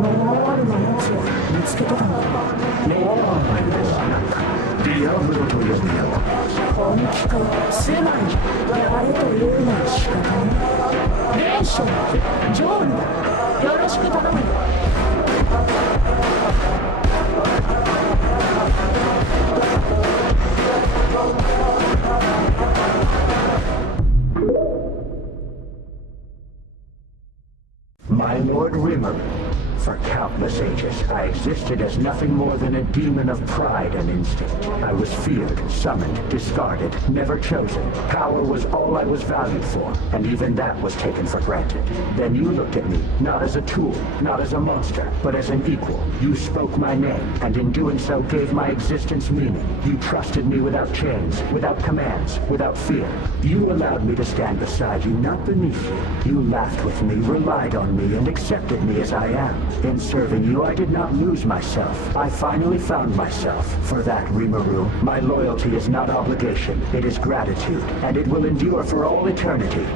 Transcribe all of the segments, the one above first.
ノアルなやつを見つけてたんだ。ノアールです。ディアブロと呼ぶよ。本気か。狭い。やれというのに仕方ない。レーション、ジョーンだ。よろしく頼むよ。My Lord Rimuru, for countless ages, I existed as nothing more than a demon of pride and instinct. I was feared, summoned, discarded, never chosen. Power was all I was valued for, and even that was taken for granted. Then you looked at me, not as a tool, not as a monster, but as an equal. You spoke my name, and in doing so gave my existence meaning. You trusted me without chains, without commands, without fear. You allowed me to stand beside you, not beneath you. You laughed with me, relied on me, and accepted me as I am. In serving you, I did not lose myself. I finally found myself. For that, Rimuru, my loyalty is not obligation. It is gratitude, and it will endure for all eternity.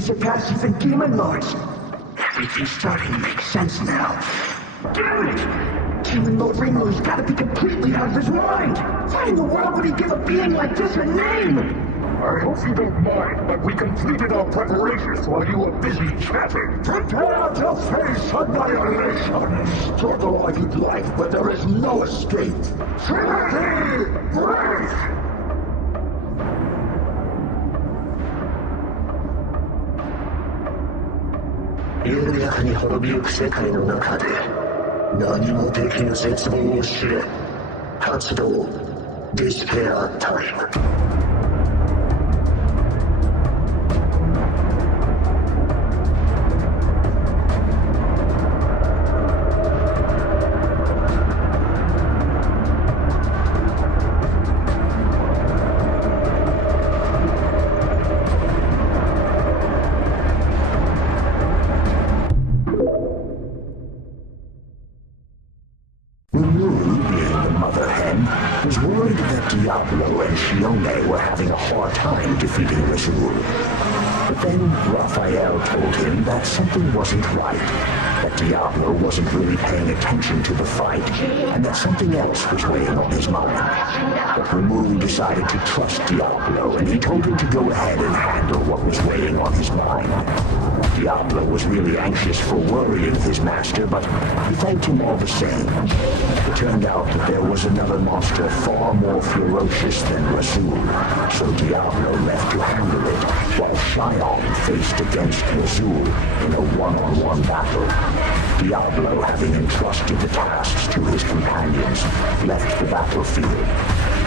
Surpass even demon lords. Everything's starting to make sense now. Damn it! Demon Lord Rimuru's gotta be completely out of his mind! Why in the world would he give a being like this a name? I hope you don't mind, but we completed our preparations while you were busy chatting. Prepare to face annihilation! Struggle all you'd like, but there is no escape. Trinity! Break! 緩やかに滅びゆく世界の中で何もできぬ絶望を知れ。発動ディスペアタイム。was worried that Diablo and Shione were having a hard time defeating Rimuru. But then Raphael told him that something wasn't right, that Diablo wasn't really paying attention to the fight, and that something else was weighing on his mind. But Rimuru decided to trust Diablo, and he told him to go ahead and handle what was weighing on his mind. Diablo was really anxious for worrying his master, but he thanked him all the same. It turned out that there was another monster far more ferocious than Rasul, so Diablo left to handle it, while Shion faced against Rasul in a one-on-one battle. Diablo, having entrusted the tasks to his companions, left the battlefield.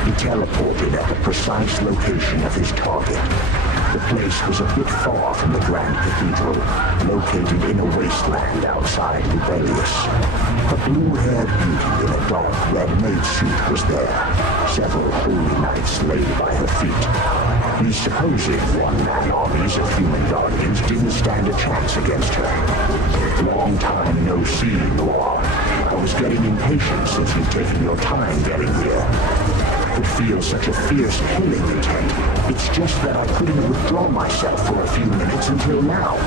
He teleported at the precise location of his target. The place was a bit far from the Grand Cathedral, located in a wasteland outside Rebellious. A blue-haired beauty in a dark red maid suit was there. Several holy knights lay by her feet. These supposed one-man armies of human guardians didn't stand a chance against her. Long time no see, Noir. I was getting impatient since you've taken your time getting here. I could feel such a fierce killing intent. It's just that I couldn't withdraw myself for a few minutes until now.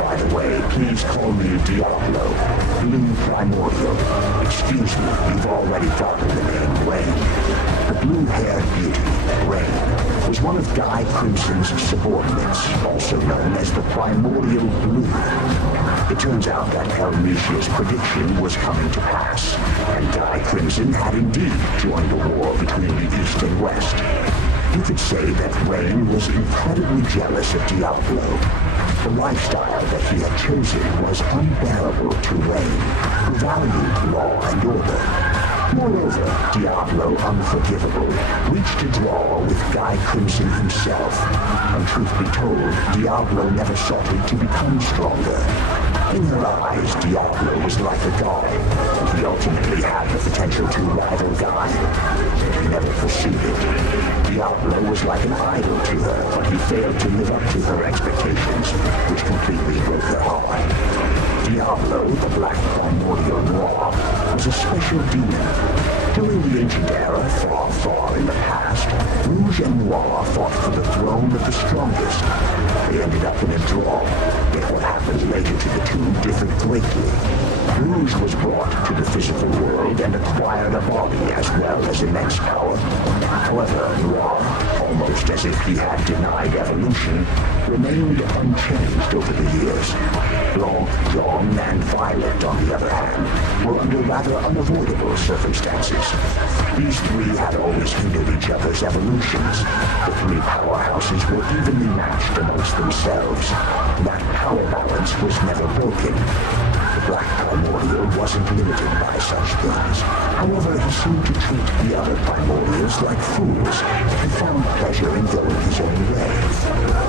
By the way, please call me Diablo, Blue Primordial. Excuse me, you've already gotten the name Rain. The blue-haired beauty, Rain, was one of Guy Crimson's subordinates, also known as the Primordial Blue. It turns out that Elmisia's prediction was coming to pass, and Guy Crimson had indeed joined the war between the East and West. You could say that Rain was incredibly jealous of Diablo. The lifestyle that he had chosen was unbearable to Rain, who valued law and order. Moreover, Diablo, unforgivable, reached a draw with Guy Crimson himself. And truth be told, Diablo never sought him to become stronger. In her eyes, Diablo was like a god, and he ultimately had the potential to rival Guy. But he never pursued it. Diablo was like an idol to her, but he failed to live up to her expectations, which completely broke her heart. Diablo, the Black Primordial Noir, was a special demon. During the ancient era, far, far in the past, Rouge and Noir fought for the throne of the strongest. They ended up in a draw, yet what happened later to the two differed greatly. Rouge was brought to the physical world and acquired a body as well as immense power. However, Noir, almost as if he had denied evolution, remained unchanged over the years. Blanc, Dawn, and Violet, on the other hand, were under rather unavoidable circumstances. These three had always hindered each other's evolutions. The three powerhouses were evenly matched amongst themselves. That power balance was never broken. The Black Primordial wasn't limited by such things. However, he seemed to treat the other Primordials like fools, and found pleasure in going his own way.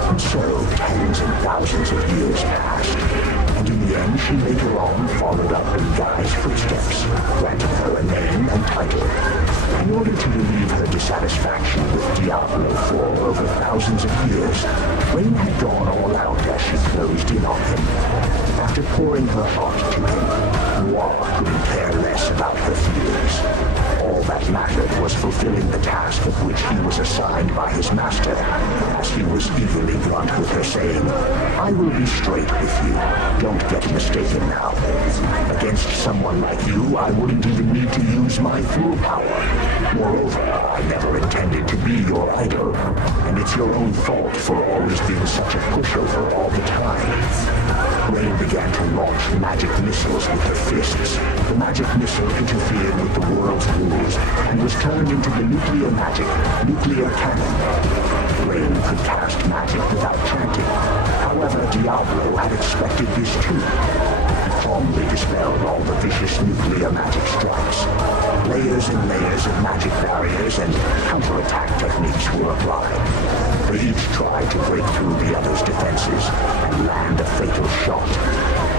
And so, tens and thousands of years passed, and in the end she later on followed up in Guy's footsteps, granting her a name and title. In order to relieve her dissatisfaction with Diablo for over thousands of years, Rain had gone all out as she closed in on him. After pouring her heart to him, Noir couldn't care less about her feelings. All that mattered was fulfilling the task of which he was assigned by his master, as he was eagerly blunt with her, saying, "I will be straight with you. Don't get mistaken now. Against someone like you, I wouldn't even need to use my full power. Moreover, I never intended to be your idol, and it's your own fault for always being such a pushover all the time." Rain began to launch magic missiles with her fists. The magic missile interfered with the world's rules and was turned into the nuclear cannon. Rain could cast magic without chanting. However, Diablo had expected this too. He calmly dispelled all the vicious nuclear magic strikes. Layers and layers of magic barriers and counterattack techniques were applied. They each tried to break through the other's defenses and land a fatal shot.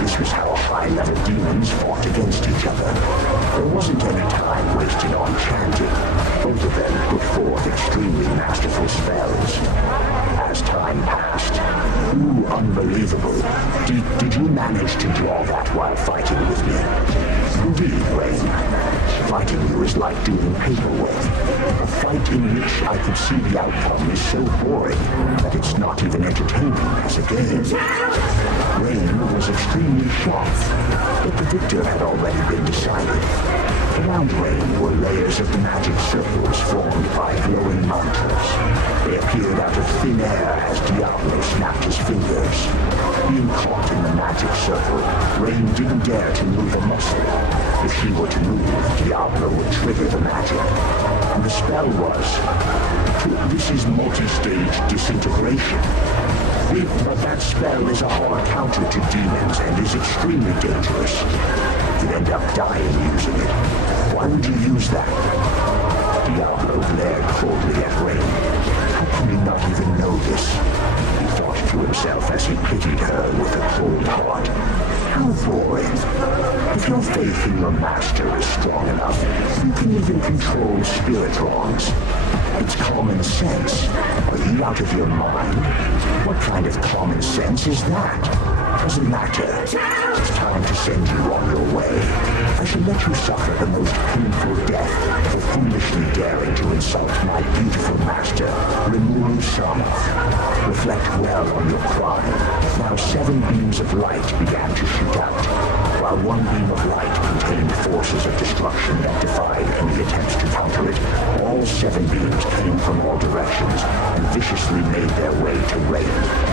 This was how high-level demons fought against each other. There wasn't any time wasted on chanting. Both of them put forth extremely masterful spells. As time passed, ooh, unbelievable. Did you manage to draw that while fighting with me? Indeed, Rain. Fighting you is like doing paperwork. A fight in which I could see the outcome is so boring that it's not even entertaining as a game. Rain was extremely shocked, but the victor had already been decided. Around Rain were layers of magic circles formed by glowing mantras. They appeared out of thin air as Diablo snapped his fingers. Being caught in the magic circle, Rain didn't dare to move a muscle. If she were to move, Diablo would trigger the magic. And the spell was, this is multi-stage disintegration. But that spell is a hard counter to demons and is extremely dangerous. You could end up dying using it. Why would you use that? Diablo glared coldly at Rain. How can you not even know this? He thought to himself as he pitied her with a cold heart. How boring. If your faith in your master is strong enough, you can even control spirit wrongs. It's common sense. Are you out of your mind? What kind of common sense is that? Doesn't matter. It's time to send you on your way. I shall let you suffer the most painful death for foolishly daring to insult my beautiful master, Rimuru Sama. Reflect well on your crime. Now 7 beams of light began to shoot out. While one beam of light contained forces of destruction that defied any attempts to counter it, all 7 beams came from all directions and viciously made their way to Rain.